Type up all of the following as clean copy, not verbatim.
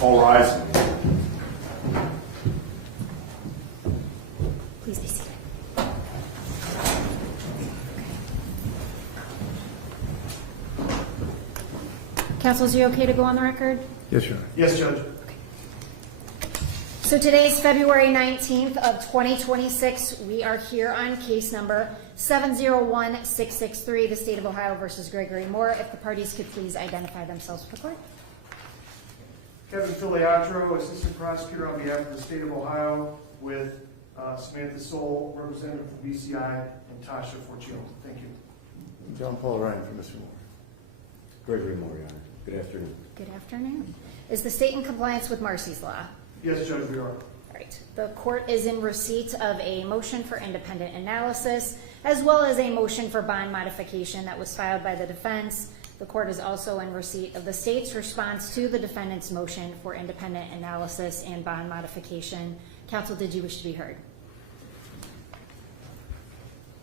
All rise. Please be seated. Counsel, is you okay to go on the record? Yes, Your Honor. Yes, Judge. So today is February 19th of 2026. We are here on case number 701663, the State of Ohio versus Gregory Moore. If the parties could please identify themselves for the court. Kevin Filiatro, Assistant Prosecutor on behalf of the State of Ohio, with Samantha Soul, Representative from BCI, and Tasha Forcione. Thank you. John Paul Ryan for Mr. Moore. Gregory Moore, Your Honor. Good afternoon. Good afternoon. Is the state in compliance with Marcy's Law? Yes, Judge, we are. All right. The court is in receipt of a motion for independent analysis, as well as a motion for bond modification that was filed by the defense. The court is also in receipt of the state's response to the defendant's motion for independent analysis and bond modification. Counsel, did you wish to be heard?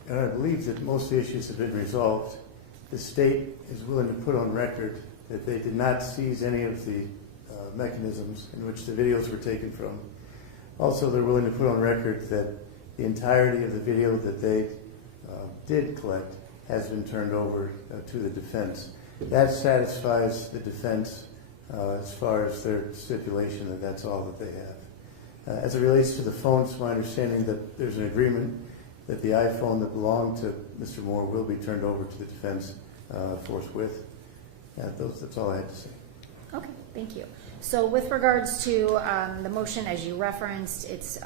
And I believe that most of the issues have been resolved. The state is willing to put on record that they did not seize any of the mechanisms in which the videos were taken from. Also, they're willing to put on record that the entirety of the video that they did collect has been turned over to the defense. That satisfies the defense as far as their stipulation that that's all that they have. As it relates to the phones, it's my understanding that there's an agreement that the iPhone that belonged to Mr. Moore will be turned over to the defense forthwith. That's all I had to say. Okay, thank you. So with regards to the motion, as you referenced, it's,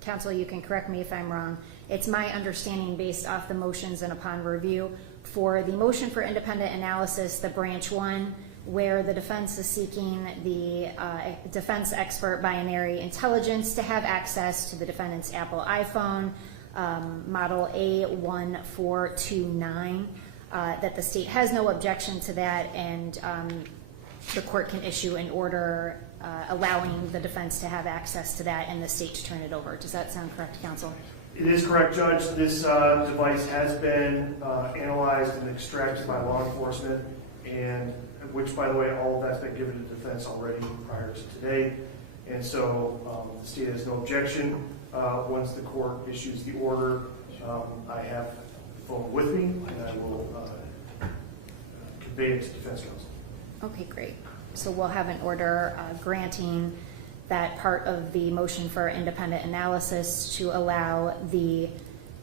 counsel, you can correct me if I'm wrong, it's my understanding based off the motions and upon review for the motion for independent analysis, the branch one, where the defense is seeking the defense expert binary intelligence to have access to the defendant's Apple iPhone, model A1429, that the state has no objection to that, and the court can issue an order allowing the defense to have access to that and the state to turn it over. Does that sound correct, counsel? It is correct, Judge. This device has been analyzed and extracted by law enforcement, and which, by the way, all of that's been given to defense already prior to today. And so the state has no objection. Once the court issues the order, I have the phone with me, and I will convey it to defense counsel. Okay, great. So we'll have an order granting that part of the motion for independent analysis to allow the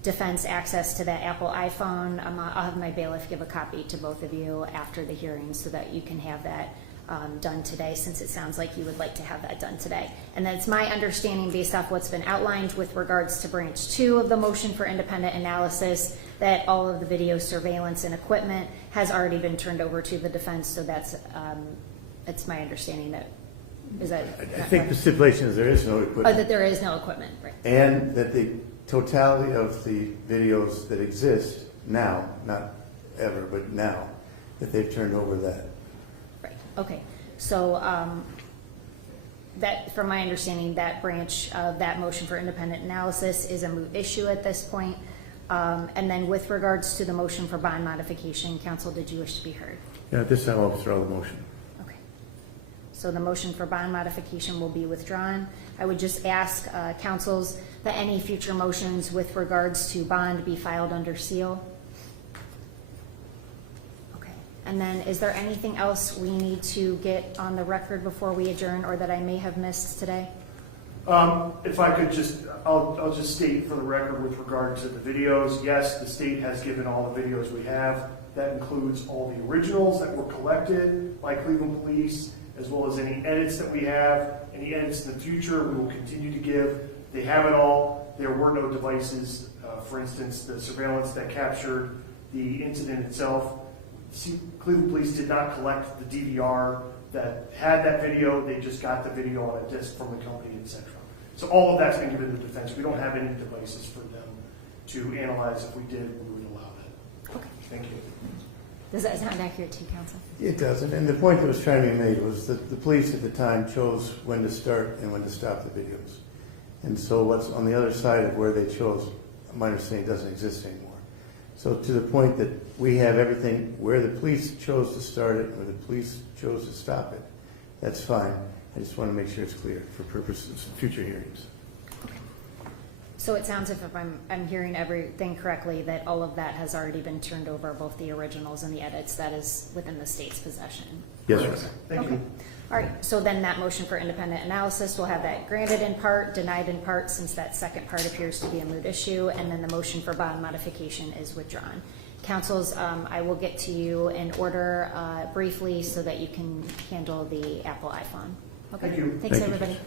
defense access to that Apple iPhone. I'll have my bailiff give a copy to both of you after the hearing so that you can have that done today, since it sounds like you would like to have that done today. And then it's my understanding, based off what's been outlined with regards to branch 2 of the motion for independent analysis, that all of the video surveillance and equipment has already been turned over to the defense. So that's it's my understanding that is that. I think the stipulation is there is no equipment. Oh, that there is no equipment, right? And that the totality of the videos that exist now, not ever, but now, that they've turned over that. Right. Okay. So that, from my understanding, that branch of that motion for independent analysis is a moot issue at this point. And then with regards to the motion for bond modification, counsel, did you wish to be heard? Yeah, at this time I'll withdraw the motion. Okay. So the motion for bond modification will be withdrawn. I would just ask counsels that any future motions with regards to bond be filed under seal. Okay. And then is there anything else we need to get on the record before we adjourn, or that I may have missed today? If I could just, I'll just state for the record with regard to the videos, yes, the state has given all the videos we have. That includes all the originals that were collected by Cleveland Police, as well as any edits that we have, any edits in the future we will continue to give. They have it all. There were no devices, for instance, the surveillance that captured the incident itself. Cleveland Police did not collect the DVR that had that video. They just got the video on a disc from the company, etc. So all of that's been given to the defense. We don't have any devices for them to analyze. If we did, we would allow that. Okay. Thank you. Does that sound accurate to you, counsel? It doesn't. And the point that was trying to be made was that the police at the time chose when to start and when to stop the videos. And so what's on the other side of where they chose, my understanding, doesn't exist anymore. So to the point that we have everything where the police chose to start it, where the police chose to stop it, that's fine. I just want to make sure it's clear for purposes of future hearings. So it sounds as if I'm hearing everything correctly, that all of that has already been turned over, both the originals and the edits, that is within the state's possession. Yes, sir. Thank Okay. you. All right, so then that motion for independent analysis, we'll have that granted in part, denied in part, since that second part appears to be a moot issue, and then the motion for bond modification is withdrawn. Councils, I will get to you in order briefly so that you can handle the Apple iPhone. Okay. Thank you. Thanks, Thank you. everybody.